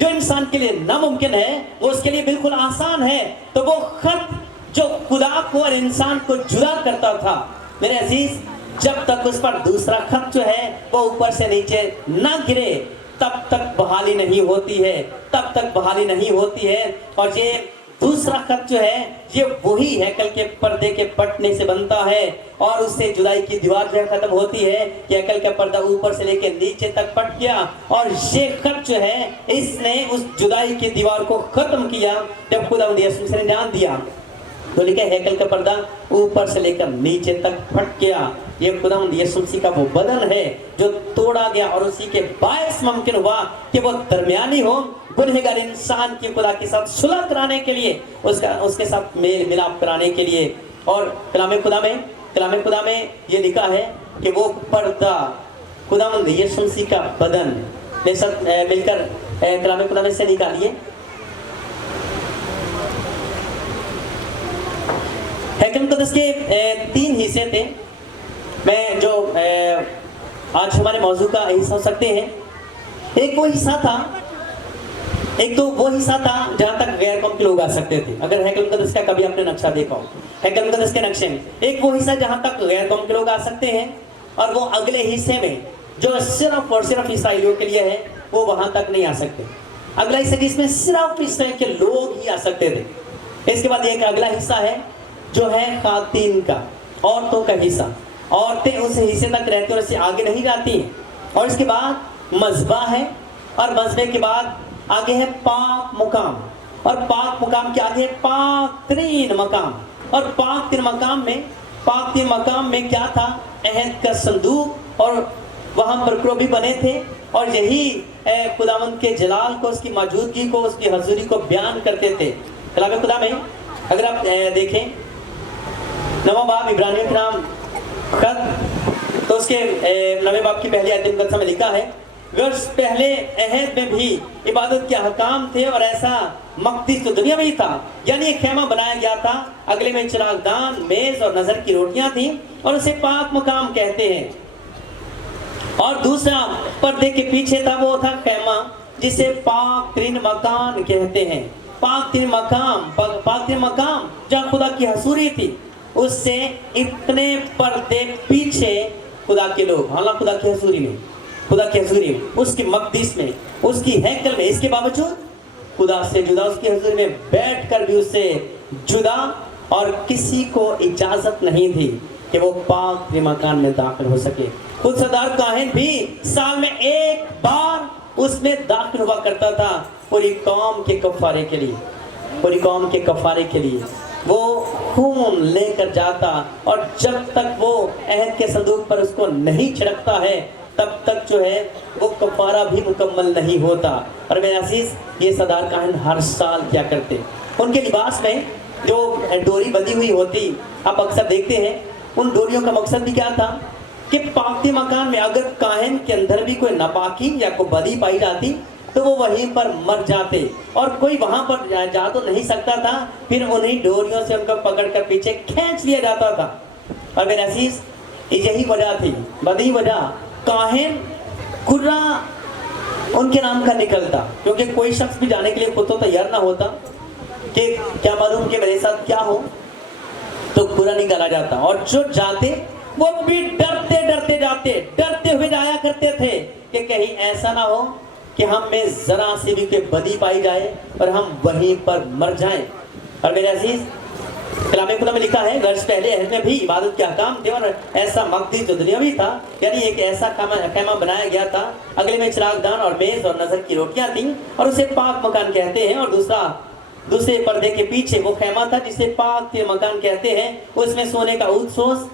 जो इंसान के लिए नामुमकिन है वो उसके लिए बिल्कुल आसान है। तो वो खत जो खुदा को और इंसान को जुदा करता था, मेरे अजीज, जब तक उस पर दूसरा खत जो है वो ऊपर से नीचे ना गिरे तब तक बहाली नहीं होती है। और ये दूसरा खत जो है ये वही हैकल के पर्दे के फटने से बनता है, और उससे जुदाई की दीवार जो है खत्म होती है कि हैकल का पर्दा ऊपर से लेकर नीचे तक फट गया। और ये खत जो है इसने उस जुदाई की दीवार को खत्म किया जब खुदावंद यीशु मसीह ने जान दिया। तो लिखा है हैकल का पर्दा ऊपर से लेकर नीचे तक फट गया। ये खुदावंद यीशु मसीह का वो बदन है जो तोड़ा गया, और उसी के बायस मुमकिन हुआ कि वो दरमियानी हो, गुनहगार इंसान की खुदा के साथ सुलह कराने के लिए, उसके साथ मेल मिलाप कराने के लिए। और कलाम खुदा में ये लिखा है कि वो पर्दा खुदावंद यीशु मसीह का बदन, सब मिलकर कलाम खुदा में से निकालिए। हैकल मुक़द्दस के 3 हिस्से थे। मैं जो आज हमारे मौजू का हिस्सा हो सकते हैं, एक तो वो हिस्सा था जहाँ तक गैर कौम के लोग आ सकते थे। अगर हैकल मुक़द्दस का कभी आपने नक्शा देखा हो, हैकल मुक़द्दस के नक्शे में एक वो हिस्सा जहाँ तक गैर कौम के लोग आ सकते हैं, और वो अगले हिस्से में जो सिर्फ और सिर्फ इसराइलियों के लिए है वो वहाँ तक नहीं आ सकते। अगला हिस्सा जिसमें सिर्फ इसराइल के लोग ही आ सकते थे। इसके बाद एक अगला हिस्सा है जो है खातिन का, औरतों का हिस्सा। औरतें उस हिस्से तक रहती और उससे आगे नहीं जाती हैं। और इसके बाद मज़बा है, और मज़बे के बाद आगे है पाक मुकाम, और पाक मुकाम के आगे पाक तरीन मकाम। और पाक तीन मकाम में क्या था? अहद का संदूक, और वहाँ पर क्रोबी बने थे, और यही खुदावंद के जलाल को, उसकी मौजूदगी को, उसकी हजूरी को बयान करते थे। कलाम खुदा में अगर आप देखें नवा बाब इब्रानियों के नाम खत, तो उसके नवे बाब की पहली आयत में लिखा है, वर्ष पहले अहद में भी इबादत के हकाम थे, और ऐसा मक़दिस तो दुनिया में ही था, यानी एक खेमा बनाया गया था, अगले में चिरागदान, मेज और नजर की रोटियां थी, और उसे पाक मकाम कहते हैं। और दूसरा पर्दे के पीछे था, वो था खेमा जिसे पाक तरीन मकान कहते हैं। पाक तरीन मकाम जहाँ खुदा की हसूरी थी, उससे इतने पर्दे पीछे खुदा के लोग, हालांकि खुदा की हसूरी में, उसकी मक़दिस में, उसकी हैकल में, इसके बावजूद खुदा से जुदा, उसकी हजूरी में बैठकर भी उससे जुदा, और किसी को इजाजत नहीं थी कि वो पाक मकान में दाखिल हो सके। खुद सरदार काहिन भी साल में एक बार اس میں داخل ہوا کرتا تھا پوری قوم کے کفارے کے لیے، پوری قوم کے کفارے کے لیے وہ خون لے کر جاتا، اور جب تک وہ عہد کے صندوق پر اس کو نہیں چھڑکتا ہے تب تک جو ہے وہ کفارہ بھی مکمل نہیں ہوتا۔ اور میرے عزیز یہ سردار کاہن ہر سال کیا کرتے، ان کے لباس میں جو ڈوری بندھی ہوئی ہوتی، آپ اکثر دیکھتے ہیں ان ڈوریوں کا مقصد بھی کیا تھا کہ پاکی مکان میں اگر کاہن کے اندر بھی کوئی ناپاکی یا کوئی بدی پائی جاتی تو وہ وہیں پر مر جاتے، اور کوئی وہاں پر جا تو نہیں سکتا تھا، پھر انہیں ڈوریوں سے ان کو پکڑ کر پیچھے کھینچ لیا جاتا تھا۔ اور میرے عزیز یہی وجہ تھی، بدی وجہ، کاہن کرا ان کے نام کا نکلتا، کیونکہ کوئی شخص بھی جانے کے لیے خود تو تیار نہ ہوتا کہ کیا معلوم کہ میرے ساتھ کیا ہو، تو کرا نکالا جاتا، اور جو جاتے وہ بھی ڈرتے ڈرتے جاتے، ڈرتے ہوئے جایا کرتے تھے کہ کہیں ایسا نہ ہو کہ ہم میں ذرا سی بھی کوئی بدی پائی جائے اور ہم وہیں پر مر جائیں۔ اور میرے عزیز کلام خدا میں لکھا ہے غرض پہلے عہد میں بھی عبادت کے احکام تھے، اور ایسا مقدس جو دنیاوی تھا، یعنی ایک ایسا خیمہ بنایا گیا تھا، اگلے میں چراغ دان اور میز اور نظر کی روٹیاں تھیں، اور اسے پاک مکان کہتے ہیں، اور دوسرے پردے کے پیچھے وہ خیمہ تھا جسے پاک کے مکان کہتے ہیں، اس میں سونے کا اود سوس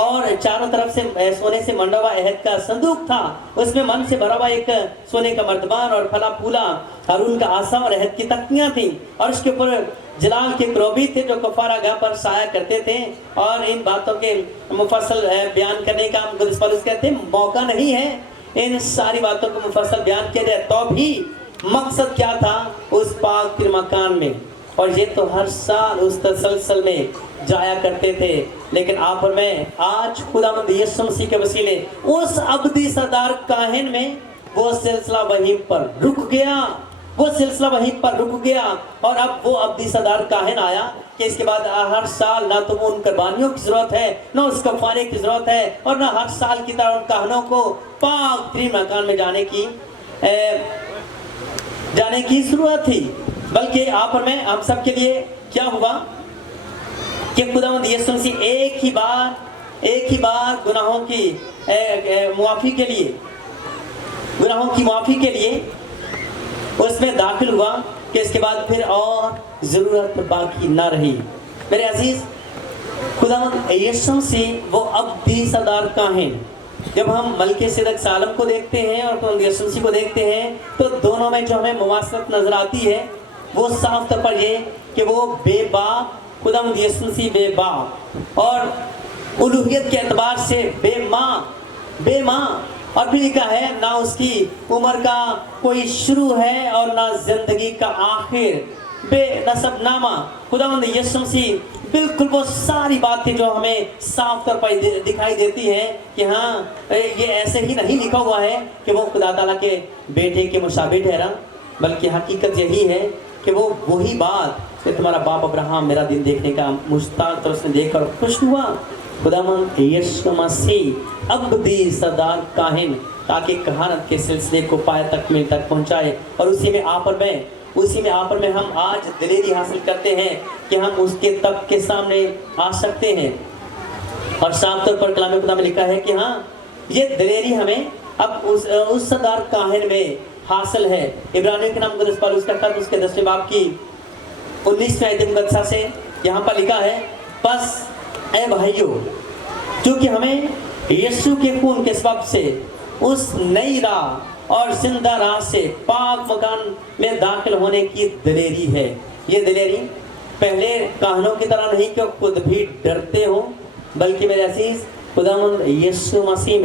اور چاروں طرف سے سونے سے منڈا ہوا عہد کا صندوق تھا، اس میں من سے بھرا ہوا ایک سونے کا مردبان اور پھلا پھولا ہارون کا عصا اور عہد کی تختیاں تھیں، اور اس کے اوپر جلال کے کروبی تھے جو کفارہ گاہ پر سایہ کرتے تھے۔ اور ان باتوں کے مفصل بیان کرنے کا قدس پولس کہتے ہیں موقع نہیں ہے ان ساری باتوں کو مفصل بیان کیا جائے، تو بھی مقصد کیا تھا اس پاک مکان میں، اور یہ تو ہر سال اس تسلسل میں جایا کرتے تھے۔ لیکن آپ اور میں آج خداوند یسوع مسیح کے وسیلے اس ابدی سردار کاہن میں وہ سلسلہ وہیں پر رک گیا، وہ سلسلہ وہیں پر رک گیا، اور اب وہ ابدی سردار کاہن آیا کہ اس کے بعد ہر سال نہ تو ان قربانیوں کی ضرورت ہے، نہ اس کفارے کی ضرورت ہے، اور نہ ہر سال کی طرح ان کاہنوں کو پاک ترین مکان میں جانے کی ضرورت تھی، بلکہ آپ اور میں ہم سب کے لیے کیا ہوا کہ خداوند یسوع مسیح ایک ہی بار گناہوں کی معافی کے لیے اس میں داخل ہوا کہ اس کے بعد پھر اور ضرورت باقی نہ رہی۔ میرے عزیز خداوند یسوع مسیح وہ ابدی سردار کاہن، جب ہم ملک صدق سالم کو دیکھتے ہیں اور خداوند یسوع مسیح کو دیکھتے ہیں تو دونوں میں جو ہمیں مماثلت نظر آتی ہے وہ صاف طور پر یہ کہ وہ بے باپ، خداوند یسوع مسیح بے باپ، اور الوہیت کے اعتبار سے بے ماں، اور بھی لکھا ہے نہ اس کی عمر کا کوئی شروع ہے اور نہ زندگی کا آخر، بے نسب نامہ۔ خداوند یسوع مسیح بالکل وہ ساری باتیں جو ہمیں صاف طور پر دکھائی دیتی ہیں کہ ہاں یہ ایسے ہی نہیں لکھا ہوا ہے کہ وہ خدا تعالیٰ کے بیٹے کے مشابہ ٹھہرا، بلکہ حقیقت یہی ہے کہ وہ وہی بات کہ تمہارا باپ ابراہیم میرا دن دیکھنے کا مشتاق، تو اس نے دیکھ کر خوش ہوا۔ خداوند یسوع مسیح ابدی سردار کاہن تاکہ کہانت کے سلسلے کو پائے تکمیل تک پہنچائے، اور اسی میں آپ اور میں ہم آج دلیری حاصل کرتے ہیں کہ ہم اس کے تب کے سامنے آ سکتے ہیں۔ اور صاف طور پر کلام خدا میں لکھا ہے کہ ہاں یہ دلیری ہمیں اب اس سردار کاہن میں حاصل ہے۔ عبرانیوں کے نام قدس پولس کا خط اس کے 10ویں باب کی 19ویں آیت مقدسہ سے یہاں پر لکھا ہے، بس اے بھائیو، چونکہ ہمیں یسوع کے خون کے سبب سے اس نئی راہ اور زندہ راہ سے پاک مکان میں داخل ہونے کی دلیری ہے۔ یہ دلیری پہلے کاہنوں کی طرح نہیں کہ خود بھی ڈرتے ہوں، بلکہ میرے عزیز خداوند یسوع مسیح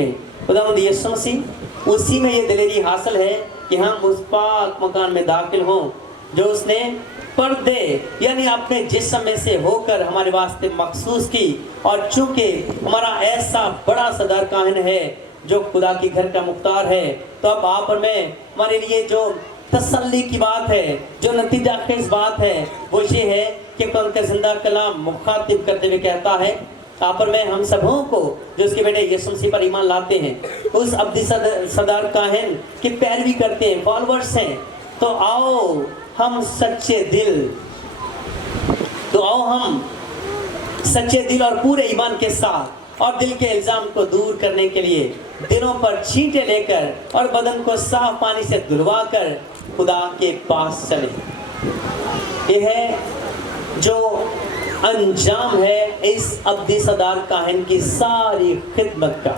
اسی میں یہ دلیری حاصل ہے کہ ہم اس پاک مکان میں داخل ہوں جو اس نے پردے یعنی اپنے جسم میں سے ہو کر ہمارے واسطے مخصوص کی۔ اور چونکہ ہمارا ایسا بڑا سردار کاہن ہے جو خدا کی گھر کا مختار ہے، تو اب آپ اور میں ہمارے لیے جو تسلی کی بات ہے، جو نتیجہ خیز بات ہے، وہ یہ ہے کہ ان کا زندہ کلام مخاطب کرتے ہوئے کہتا ہے آپ اور میں ہم سبوں کو جو اس کے بیٹے یسوع مسیح پر ایمان لاتے ہیں، اس ابدی سردار کاہن کی پیروی کرتے ہیں، فالوورز ہیں، تو آؤ ہم سچے دل اور پورے ایمان کے ساتھ اور دل کے الزام کو دور کرنے کے لیے دلوں پر چھینٹے لے کر اور بدن کو صاف پانی سے دھلوا کر خدا کے پاس چلے. یہ ہے جو انجام ہے اس ابدی صدار کاہن کی ساری خدمت کا.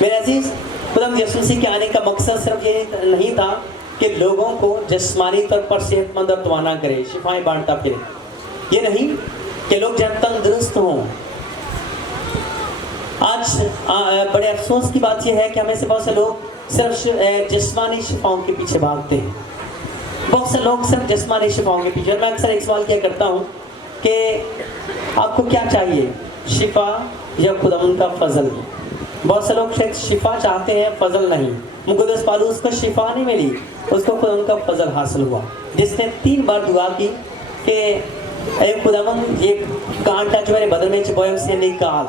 میرے عزیز، خدا یسوع مسیح کے آنے کا مقصد صرف یہ نہیں تھا کہ لوگوں کو جسمانی طور پر صحت مند اور توانا کرے، شفائیں بانٹتا پھرے. یہ نہیں کہ لوگ جب تندرست ہوں. آج بڑے افسوس کی بات یہ ہے کہ ہمیں سے بہت سے لوگ صرف جسمانی شفاؤں کے پیچھے بھاگتے ہیں. بہت سے لوگ صرف جسمانی شفاؤں کے پیچھے. اور میں اکثر ایک سوال کیا کرتا ہوں کہ آپ کو کیا چاہیے، شفا یا خداوند کا فضل؟ بہت سے لوگ شفا چاہتے ہیں، فضل نہیں. مقدس پالوس کو شفا نہیں ملی، اس کو خداوند کا فضل حاصل ہوا، جس نے 3 بار دعا کی کہ اے خداوند یہ کانٹا جو میرے بدن میں چبھویا اسے نکال.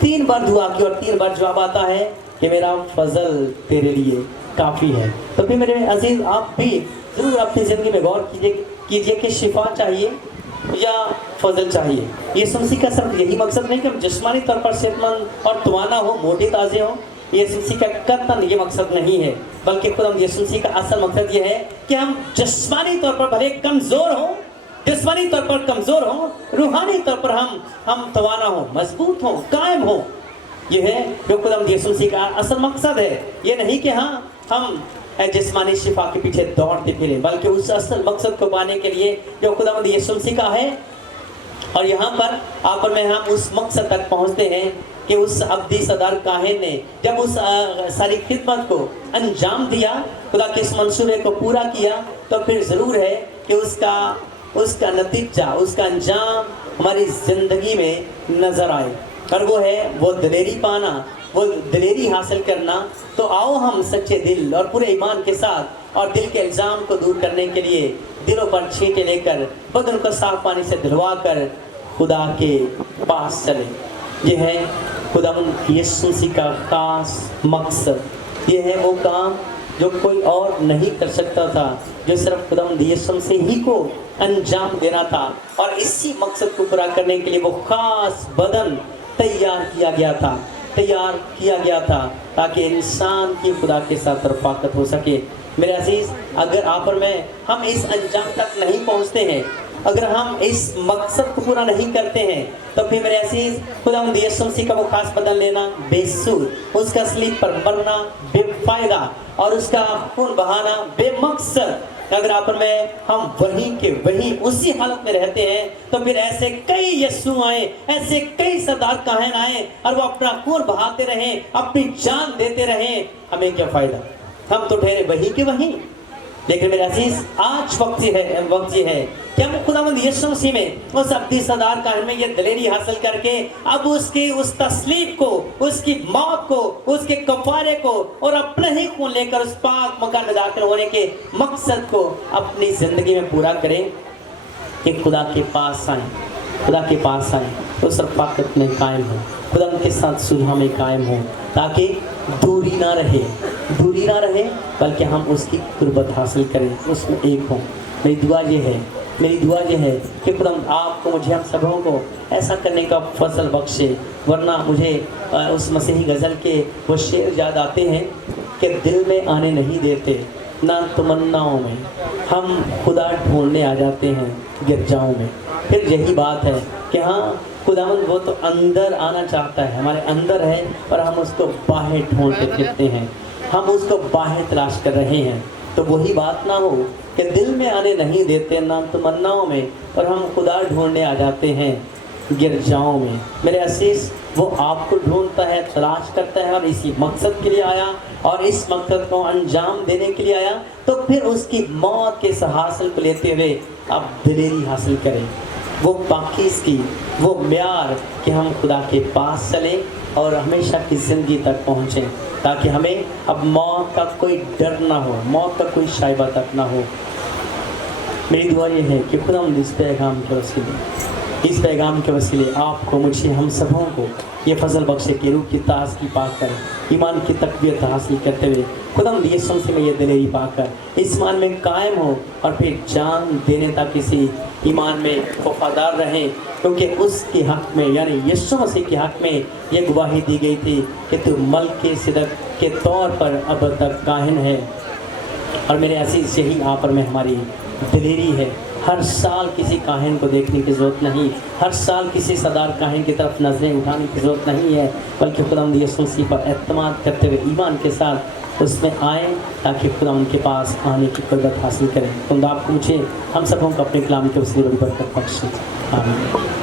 3 بار دعا کی اور 3 بار جواب آتا ہے کہ میرا فضل تیرے لیے کافی ہے. تو پھر میرے عزیز، آپ بھی ضرور اپنی زندگی میں غور کیجئے کہ شفا چاہیے یا فضل چاہیے. یسوع مسیح کا صرف یہی مقصد نہیں کہ ہم جسمانی طور پر صحت مند اور توانا ہو، موٹے تازے ہوں. یسوع مسیح کا قطعاً یہ مقصد نہیں ہے، بلکہ خود یسوع مسیح کا اصل مقصد یہ ہے کہ ہم جسمانی طور پر بھلے کمزور ہوں، جسمانی طور پر کمزور ہوں، روحانی طور پر ہم توانا ہوں، مضبوط ہوں، قائم ہوں. یہ ہے جو خدا یسوع مسیح کا اصل مقصد ہے. یہ نہیں کہ ہم جسمانی شفا کے پیچھے دوڑتے پھریں، بلکہ اس اصل مقصد کو پانے کے لیے جو خدا یسوع مسیح کا ہے. اور یہاں پر آپ میں ہم اس مقصد تک پہنچتے ہیں کہ اس ابدی صدر کاہن نے جب اس ساری خدمت کو انجام دیا، خدا کے اس منصوبے کو پورا کیا، تو پھر ضرور ہے کہ اس کا نتیجہ، اس کا انجام ہماری زندگی میں نظر آئے. اور وہ ہے وہ دلیری پانا، وہ دلیری حاصل کرنا. تو آؤ ہم سچے دل اور پورے ایمان کے ساتھ اور دل کے الزام کو دور کرنے کے لیے دلوں پر چھینٹے لے کر بدن کو صاف پانی سے دھلوا کر خدا کے پاس چلے. یہ ہے خدا یسوع مسیح کا خاص مقصد. یہ ہے وہ کام جو کوئی اور نہیں کر سکتا تھا، جو صرف خدا یسوع مسیح ہی کو انجام دینا تھا. اور اسی مقصد کو پورا کرنے کے لیے وہ خاص بدن تیار کیا گیا تھا تاکہ انسان کی خدا کے ساتھ رفاقت ہو سکے. میرے عزیز، اگر آپ اور میں ہم اس انجام تک نہیں پہنچتے ہیں، اگر ہم اس مقصد کو پورا نہیں کرتے ہیں، تو پھر میرے عزیز خدا یسوع مسیح کا وہ خاص بدن لینا بے سود، اس کا صلیب پر مرنا بے فائدہ اور اس کا خون بہانا بے مقصد. اگر آپ میں ہم وہیں اسی حالت میں رہتے ہیں، تو پھر ایسے کئی یسوع آئے، ایسے کئی سردار کاہن آئے اور وہ اپنا خون بہاتے رہیں، اپنی جان دیتے رہیں، ہمیں کیا فائدہ؟ ہم تو ٹھہرے وہیں کے وہیں. لیکن میرے عزیز، آج وقت یہ ہے کہ ہم خداوند یسوع مسیح میں اس ابدی صدار کاہن میں یہ دلیری حاصل کر کے اب اس کی اس تسلیب کو، اس کی موت کو، اس کے کفارے کو اور اپنے ہی خون لے کر اس پاک مکان میں داخل ہونے کے مقصد کو اپنی زندگی میں پورا کریں کہ خدا کے پاس آئیں، اس رفاقت میں قائم ہوں، خدا ان کے ساتھ صلح میں قائم ہوں، تاکہ دوری نہ رہے بلکہ ہم اس کی قربت حاصل کریں، اس میں ایک ہوں. میری دعا یہ ہے کہ خدا آپ کو، مجھے، ہم سبوں کو ایسا کرنے کا فضل بخشے. ورنہ مجھے اس مسیحی غزل کے وہ شعر یاد آتے ہیں کہ دل میں آنے نہیں دیتے نہ تمناؤں میں، ہم خدا ڈھونڈنے آ جاتے ہیں گرجاؤں میں. پھر یہی بات ہے کہ ہاں خداوند وہ تو اندر آنا چاہتا ہے، ہمارے اندر ہے، اور ہم اس کو باہر ڈھونڈتے پھرتے ہیں، ہم اس کو باہر تلاش کر رہے ہیں. تو وہی بات نہ ہو کہ دل میں آنے نہیں دیتے نہ تمناؤں میں، اور ہم خدا ڈھونڈنے آ جاتے ہیں گرجاؤں میں. میرے عزیز، وہ آپ کو ڈھونڈتا ہے، تلاش کرتا ہے، اور اسی مقصد کے لیے آیا اور اس مقصد کو انجام دینے کے لیے آیا. تو پھر اس کی موت کے حاصل کو لیتے ہوئے اب دلیری حاصل کریں، وہ پاکیزگی، وہ معیار کہ ہم خدا کے پاس چلیں اور ہمیشہ کی زندگی تک پہنچیں، تاکہ ہمیں اب موت کا کوئی ڈر نہ ہو، موت کا کوئی شائبہ تک نہ ہو. میری دعا یہ ہے کہ خدا اس پیغام کے وسیلے آپ کو، مجھے، ہم سبوں کو ये फजल बख्शे कि रूह की ताज़गी पाकर ईमान की तकवीत हासिल करते हुए खुदावंद यीशु मसीह में ये दिलेरी पाकर इस ईमान में कायम हो और फिर जान देने तक किसी ईमान में वफादार रहें, क्योंकि उसके हक़ में यानी यीशु मसीह के हक़ में ये गवाही दी गई थी कि तू मल्किसिदक के तौर पर अब तक काहिन है। और मेरे अजीज़ यही आप और में हमारी दिलेरी है। हर साल किसी काहिन को देखने की ज़रूरत नहीं, हर साल किसी सदार काहिन की तरफ नज़रें उठाने की ज़रूरत नहीं है, बल्कि खुदावंद यीशु मसीह पर एतमाद करते हुए ईमान के साथ उसमें आएँ ताकि खुदा उनके पास आने की कुदरत हासिल करें। खुदा आपको मुझे हम सबों को अपने कलाम के वसीले बरकत बख्शे। आमीन।